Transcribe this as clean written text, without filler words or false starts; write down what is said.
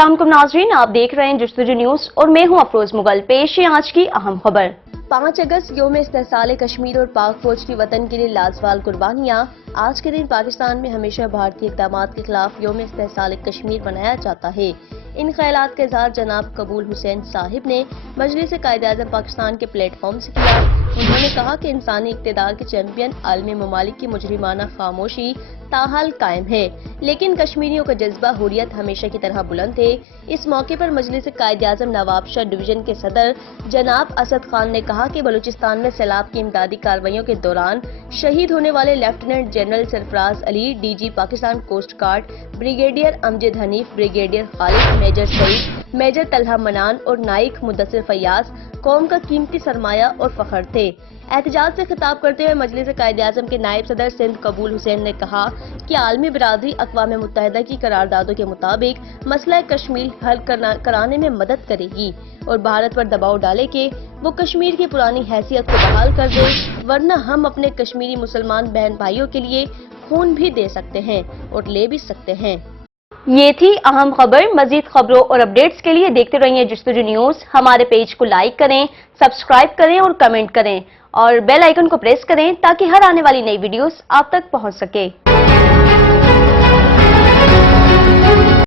अस्सलाम वालेकुम नाज़रीन, आप देख रहे हैं जस्तुजू न्यूज और मैं हूं अफरोज मुगल। पेश है आज की अहम खबर। 5 अगस्त यौम इस्तेहसाल कश्मीर और पाक फौज की वतन के लिए लाजवाल कुर्बानियां। आज के दिन पाकिस्तान में हमेशा भारतीय इक़दामात के खिलाफ यौम इस्तेहसाल कश्मीर मनाया जाता है। इन ख्यालात का इज़हार जनाब कबूल हुसैन साहिब ने मजलिस कायद-ए-आज़म पाकिस्तान के प्लेटफॉर्म से किया। उन्होंने कहा कि इंसानी इक़्तिदार के चैंपियन आलमी ममालिक की मुजरिमाना खामोशी ताहाल कायम है, लेकिन कश्मीरियों का जज्बा हुर्रियत हमेशा की तरह बुलंद है। इस मौके पर मजलिस कायद-ए-आज़म नवाबशाह डिवीजन के सदर जनाब असद खान ने कहा कि बलूचिस्तान में सैलाब की इमदादी कार्रवाइयों के दौरान शहीद होने वाले lieutenant general Sarfaraz Ali, DG Pakistan coast guard, brigadier Amjad Hanif, brigadier Khalid, major Saeed, major Talha Manan और नाइक मुदस्सिर फैयाज कौम का कीमती सरमाया और फखर थे। एहतजाज से खिताब करते हुए मजलिस कायद-ए-आज़म के नायब सदर सिंध कबूल हुसैन ने कहा कि आलमी बिरादरी अक़वाम मुत्तहिदा की करारदादों के मुताबिक मसला कश्मीर हल कराने में मदद करेगी और भारत पर दबाव डाले कि वो कश्मीर की पुरानी हैसियत को बहाल कर दे, वरना हम अपने कश्मीरी मुसलमान बहन भाइयों के लिए खून भी दे सकते हैं और ले भी सकते हैं। ये थी अहम खबर। मजीद खबरों और अपडेट्स के लिए देखते रहिए जस्तुजू न्यूज। हमारे पेज को लाइक करें, सब्सक्राइब करें और कमेंट करें और बेल आइकन को प्रेस करें ताकि हर आने वाली नई वीडियोस आप तक पहुंच सके।